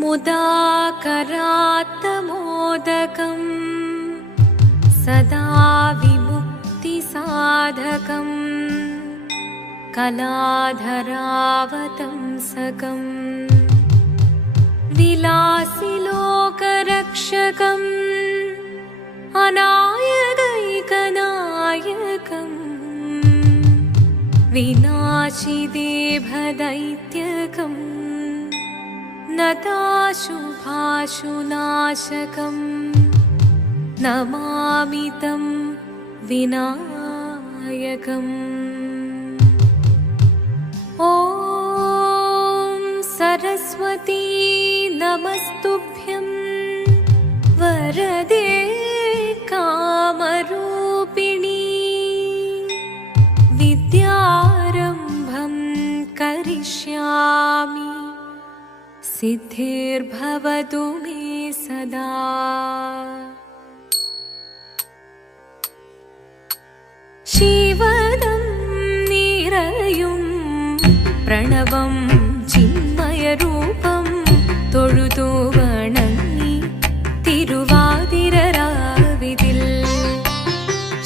मुदाकरात्तमोदकं सदा विमुक्तिसाधकं कलाधरावतंसकं विलासिलोकरक्षकं अनायकैकनायकं विनाशिदेभदैत्यकं नताशुभाशुनाशकं नमामि तं विनायकम्। ॐ सरस्वती नमस्तुभ्यं वरदे कामरूपिणी विद्यारम्भं करिष्यामि सिद्धिर्भवतु मे सदा। शिवदं निरयुं प्रणवं चिन्मयरूपं തൊഴുതു വണങ്ങി തിരുവാതിരരാവിതിൽ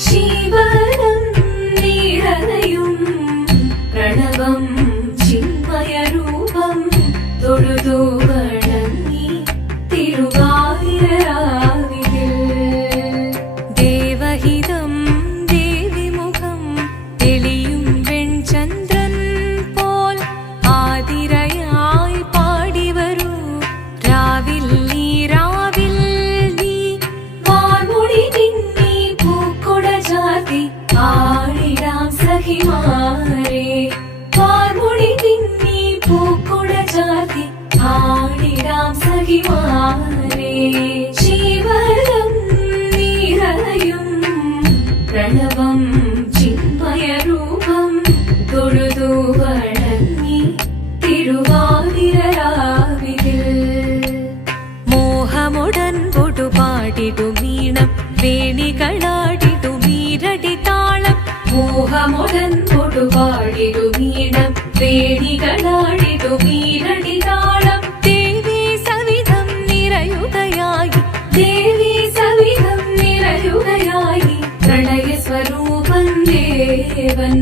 ശിവദം നിറയും പ്രണവം ചിന്മയരൂപം തൊഴുതു വണങ്ങി തിരുവാതിരരാവിതിൽ ദേവഹിതം ദേവിമുഖം തെളിയും വെൺചന്ദ്രൻ പോൽ ആതിരയായി പാടിവരൂ രാവിൽ നീ വാർമുടി നിന്നി പൂക്കുട ചാർത്തി ആടിടാം സഖിമാരേ വാർമുടി നിന്നി പൂക്കുട ചാർത്തി ആടിടാം സഖിമാരേ ശിവദം നിറയും പ്രണവം ചിന്മയരൂപം തൊഴുതു വണങ്ങി തിരുവാതിരരാവിതിൽ മോഹമുടൻ പൊടുപാടിടുമീണം വേണികളാടിടുമീരടി താളം മോഹമുടൻ പൊടുപാടിടുമീണം വേണികളാടിടുമീരടി താളം ദേവി സവിധം നിറയുകയായി ദേവി സവിധം നിറയുകയായി പ്രണയസ്വരൂപൻ ദേവൻ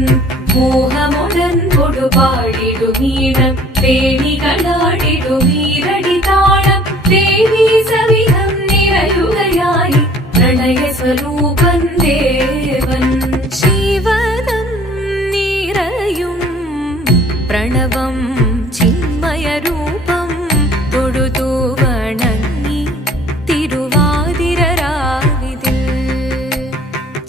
മോഹമുടൻ കൊടുപാടിടുമീണം വേണികളാടിടുമീരടി താളം ദേവി സവിധം നിറയുകയായി പ്രണയസ്വരൂപൻ ദേവൻ ശിവദം നിറയും പ്രണവം ചിന്മയരൂപം തൊഴുതു വണങ്ങി തിരുവാതിരരാവിതിൽ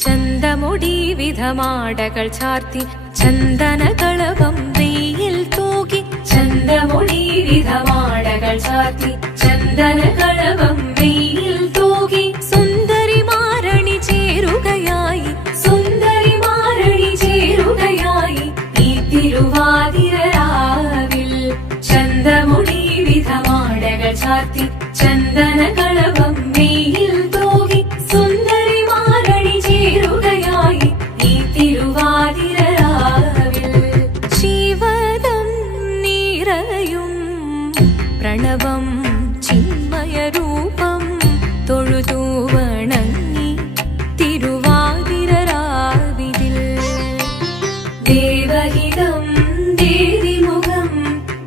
ചന്തമുടി വിധമാടകൾ ചാർത്തി ചന്ദനകളവം വെയിൽ തൂകി ചന്തമുടി വിധമാടകൾ ചാർത്തി ചന്ദനകളവം വെയിൽ തൂകി സുന്ദരിമാരണി ചേരുകയായി സുന്ദരിമാരണി ചേരുകയായി ഈ തിരുവാതിരരാവിൽ ചന്തമുടി വിധമാടകൾ ചാർത്തി ചന്ദനകളവം വെയിൽ തൂകി സുന്ദരിമാരണി ചേരുകയായി ഈ തിരുവാതിരരാവിൽ ശിവദം നിറയും പ്രണവം ചിന്മയരൂപം തൊഴുതു വണങ്ങി തിരുവാതിരരാവിതിൽ ദേവഹിതം ദേവിമുഖം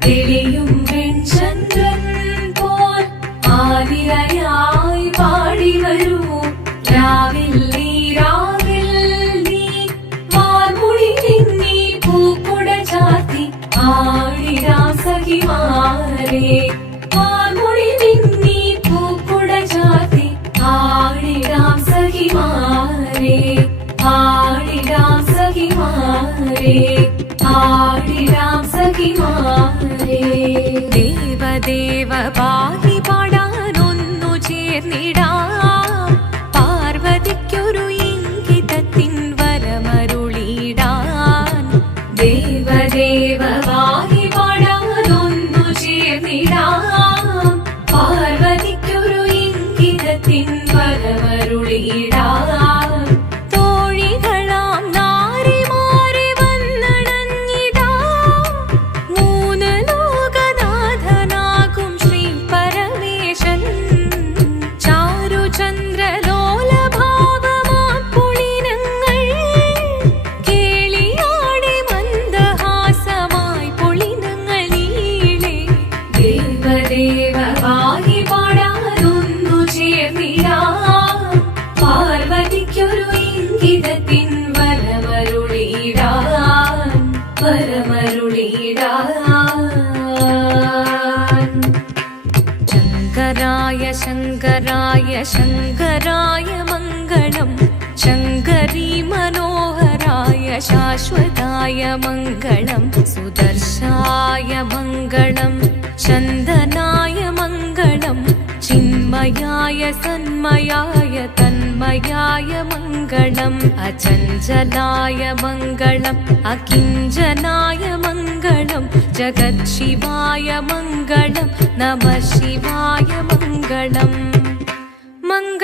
തെളിയും വെൺചന്ദ്രൻ പോൽ ആതിരയായി പാടിവരൂ രാവിൽ നീ വാർമുടി നിന്നി പൂക്കുട ചാർത്തി ആടിടാം സഖിമാരേ വാർമുടി നിന്നി പൂക്കുട ചാർത്തി ആടിടാം സഖിമാരേ ആടിടാം സഖിമാരേ ആടിടാം സഖിമാരേ ദേവദേവ പാഹി പാടാനൊന്നു ചേർന്നിടാം പാർവതിക്കൊരു ഇംഗിതത്തിൻ വരമരുളിടാൻ ദേവദേവ പാഹി പാടാനൊന്നു ചേർന്നിടാം പാർവതിക്കൊരു ഇംഗിതത്തിൻ വരമരുളിടാൻ തോഴികളാം നാരിമാരെ വന്നണഞ്ഞിടാം മൂന്ന് ലോകനാഥനാകും ശ്രീ പര शङ्कराय शङ्कराय शङ्कराय मङ्गलम् शङ्करी मनोहराय शाश्वताय मङ्गलम् सुदर्शाय मङ्गलम् चन्दनाय मङ्गलम् चिन्मयाय सन्मयाय तन्मयाय मङ्गलम् अचञ्चलाय मङ्गलम् अकिञ्चनाय मङ्गलम् जगत्शिवाय मङ्गलम् नमः शिवाय मङ्गलम् मङ्गलम्